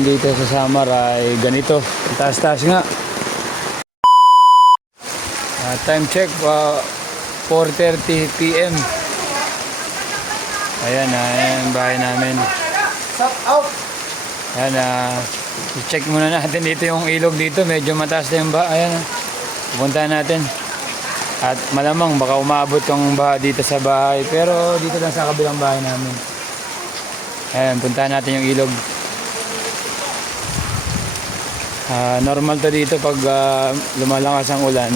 Dito sa Samar ay ganito, taas-taas nga. Time check, 4:30 PM. Ayan, ayan bahay namin. Ayan, i-check muna natin dito yung ilog dito, medyo mataas na yung baha. Ayan, pupuntahan natin. At malamang baka umabot yung baha dito sa bahay, pero dito lang sa kabilang bahay namin. Ayan, puntahan natin yung ilog. Normal to dito pag lumalakas ang ulan.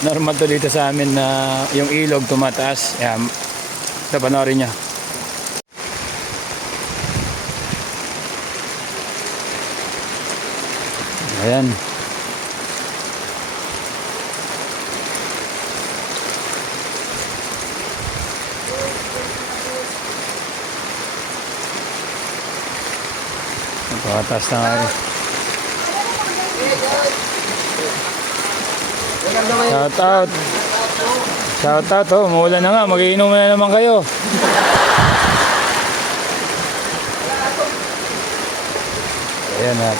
Normal to dito sa amin na yung ilog tumataas. Ayan, ito panoorin nyo. Ayan. Napakataas na nga. Shout out. Shout out, oh, umuulan na nga, magiinom na naman kayo. Ayan na,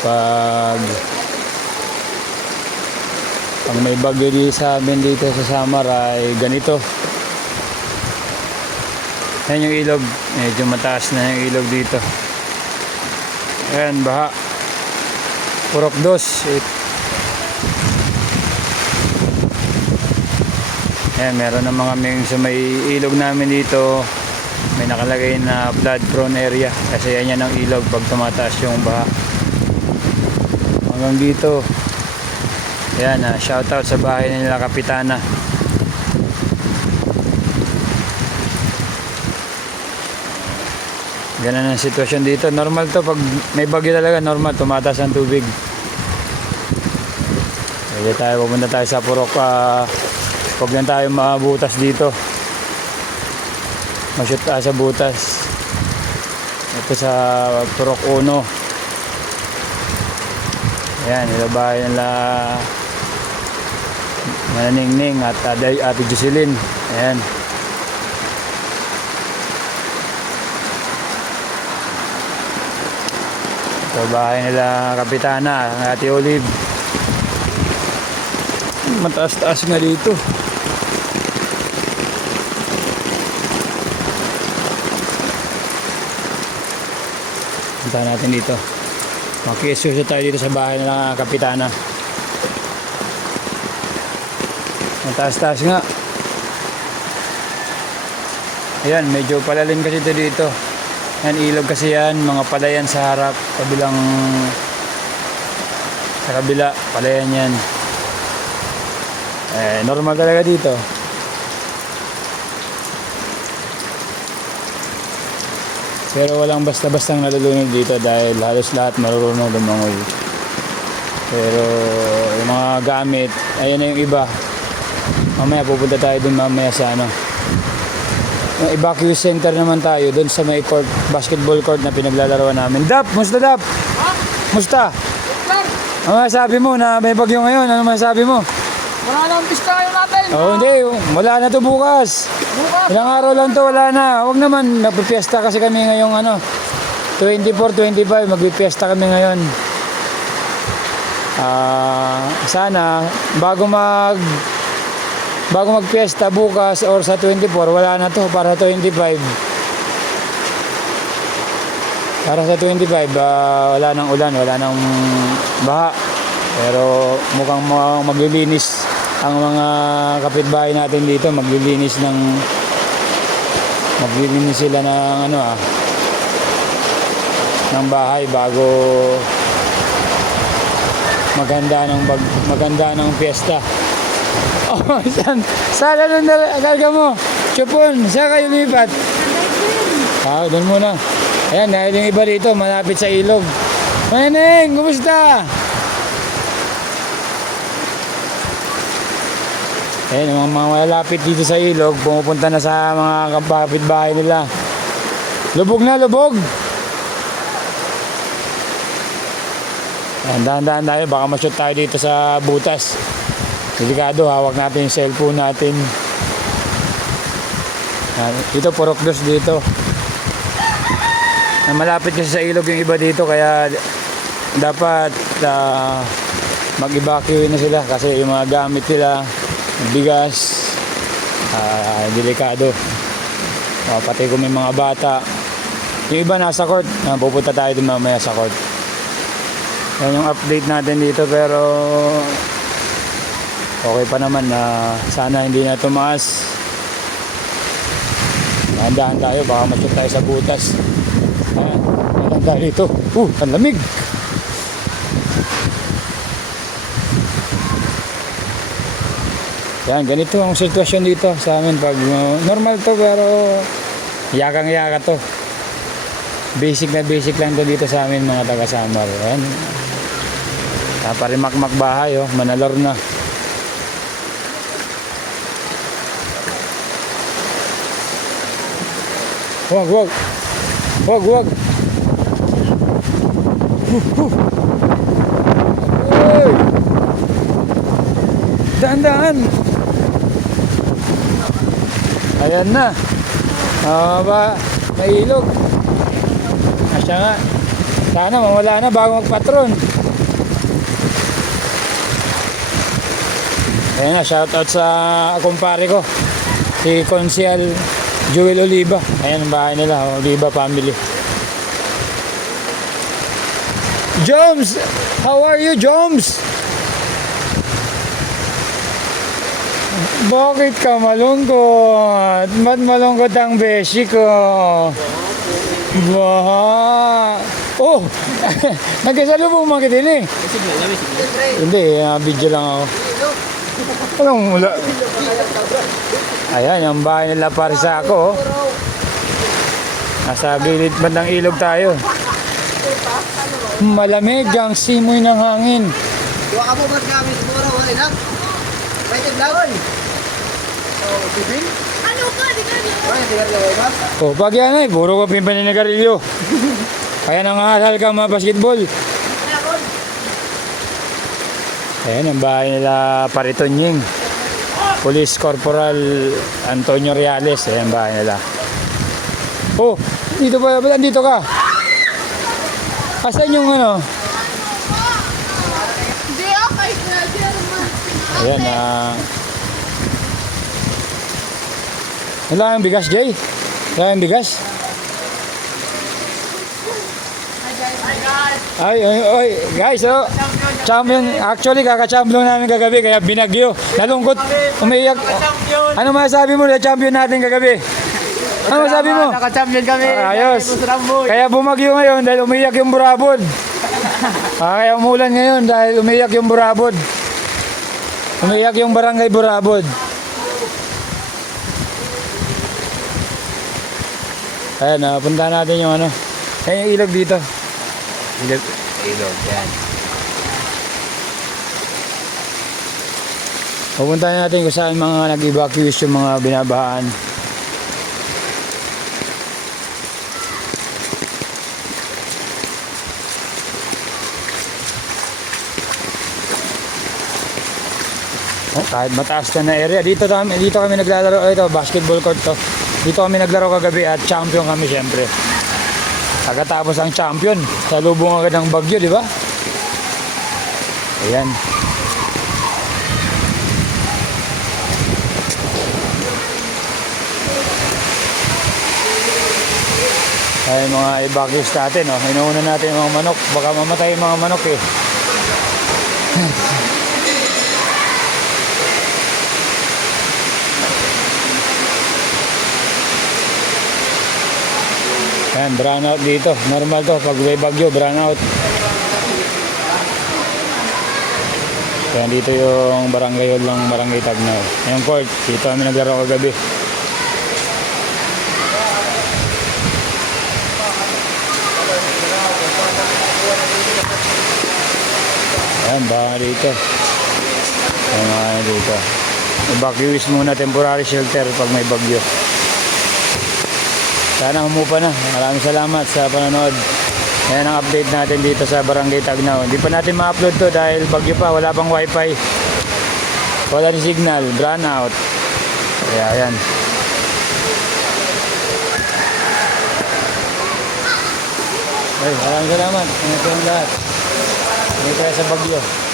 pag may bagyo dito sa amin dito sa Samar ay ganito. Ayan yung ilog, medyo mataas na yung ilog dito. Ayan, baha. Purok dos. Ayan, meron ng mga sa may ilog namin dito, may nakalagay na flood prone area kasi yan ang ilog pag tumataas yung baha hanggang dito. Ayan, shout out sa bahay nila Kapitana. Ganun ang sitwasyon dito. Normal to pag may bagyo talaga, normal tumataas ang tubig. Pwede tayo, pupunta tayo sa Purok. Huwag lang tayo mabutas dito. Mashoot tayo sa butas. Ito sa Purok 1. Ayan, ilabahay nila Mananingning at Ate Jocelyn. Ayan. Ito bahay nila Kapitana, Ate Olive. Mataas-taas nga dito. Punta natin dito. Makiisuso tayo dito sa bahay ng Kapitana. Mataas-taas nga. Ayan, medyo palalim kasi ito dito. Yan, ilog kasi yan. Mga palayan sa harap. Sa kabila, palayan yan. Normal talaga dito. Pero walang basta-bastang nalulunod dito dahil halos lahat marunong lumangoy. Pero yung mga gamit, ayan na yung iba. Mamaya pupunta tayo dun mamaya sa yung evacuation center naman tayo dun sa may court, basketball court na pinaglalaroan namin. Dap! Musta Dap? Musta? Ano masabi mo na may bagyo ngayon? Ano masabi mo? Wala na ang pistayo natin. Hindi. Wala na to bukas. Ilang araw lang to, wala na. Huwag naman, nagpipiesta kasi kami ngayong 24, 25, magpipiesta kami ngayon. Sana, bago magpiesta bukas or sa 24, wala na to para 25. Para sa 25, wala nang ulan, wala nang baha. Pero mukhang maglilinis ang mga kapitbahay natin dito, maglilinis sila ng bahay bago maganda ng piyesta. Oh, saan doon karga mo? Chupon, saan kayo lipat? Doon muna. Ayan, dahil yung iba dito malapit sa ilog. Maneng, kumusta? Ayan, yung mga malapit dito sa ilog, pumupunta na sa mga kapitbahay nila. Lubog na, lubog! Dahan-dahan tayo, baka ma-shoot tayo dito sa butas. Delikado, hawak natin yung cellphone natin. Dito, Purok dos dito. Malapit kasi sa ilog yung iba dito, kaya dapat mag-evacuate na sila kasi yung mga gamit nila, bigas, delikado. Pati kung may mga bata. Yung iba nasa court, pupunta tayo din mamaya sa court. Yan yung update natin dito, pero okay pa naman na sana hindi na tumaas. Dahan tayo, baka masyot tayo sa butas. Ayan tayo dito. Ang lamig. Yan, ganito ang sitwasyon dito sa amin pag normal to, pero yakang-yaka to. Basic na basic lang to dito sa amin mga taga Samar. Yan. Parimakmak bahay, manalor na. Wag. Hey! Daan. Ayan na. May ilog. Asya nga. Sana mawala na bago magpatron. Ayan na, shoutout sa kumpare ko. Si Consial Joel Oliva. Ayan ang bahay nila, Oliva family. Joms! How are you, Joms? Bakit ka malungkot? Ba't malungkot ang beshi ko? Bah! Oh! Nagkasalubong mga kitili. Hindi, video lang ako. Walang mula. Ayan, yung bahay nila para sa ako. Nasa gilid bandang ilog tayo. Malamig ang simoy ng hangin. Dua ka po mas gamit siguro, wala na. Right and down. Oh, bibing? Ano ka? Di ka niyo. Wala, tigar na ba? O, pag yan ay, puro ko pimpanigarilyo. Kaya nangasal ka mga basketball. Ayan, ang bahay nila Paritonying. Police Corporal Antonio Reales. Ayan ang bahay nila. Oh, dito ba? Ba't andito ka? Asan yung ano? Hindi okay na. Ayan, wala yung bigas, Jay? Wala yung bigas? Ay, guys, champion. Actually, kaka-champion namin kagabi, kaya binagyo. Nalungkot, umiiyak. Ano masasabi mo na champion natin kagabi? Ano masasabi mo? Naka-champion kami. Ayos. Kaya bumagyo ngayon dahil umiiyak yung burabod. Kaya umulan ngayon dahil umiiyak yung burabod. Umiiyak yung barangay Burabod. Ayan, puntahan natin yung ano. Ayan yung ilog dito. Ilog, yan. Pupuntahan natin kung saan mga nag-evacuate yung mga binabahaan. Kahit mataas na area, dito kami naglalaro. Ito, basketball court to. Dito kami naglaro kagabi at champion kami siyempre. Pagkatapos ang champion, salubong agad ng bagyo, di ba? Ayan. Ayan mga evacuees natin, oh. Inuuna natin yung mga manok. Baka mamatay yung mga manok eh. Ayan, brown out dito. Normal to. Pag may bagyo, brown out. Ayan, dito yung barangay hall ng Barangay Tagnaw. Yung court, dito kami naglaro kagabi. Ayan, baka dito. Ayan, mga dito. Evacuees muna, temporary shelter pag may bagyo. Sana humupa na. Maraming salamat sa panonood. Ayan ang update natin dito sa Barangay Tagnaw. Hindi pa natin ma-upload to dahil bagyo pa. Wala pang wifi. Wala ni signal. Brown out. Kaya ayan. Ay, maraming salamat. Ano po ang lahat. Hindi kaya sa Bagyo.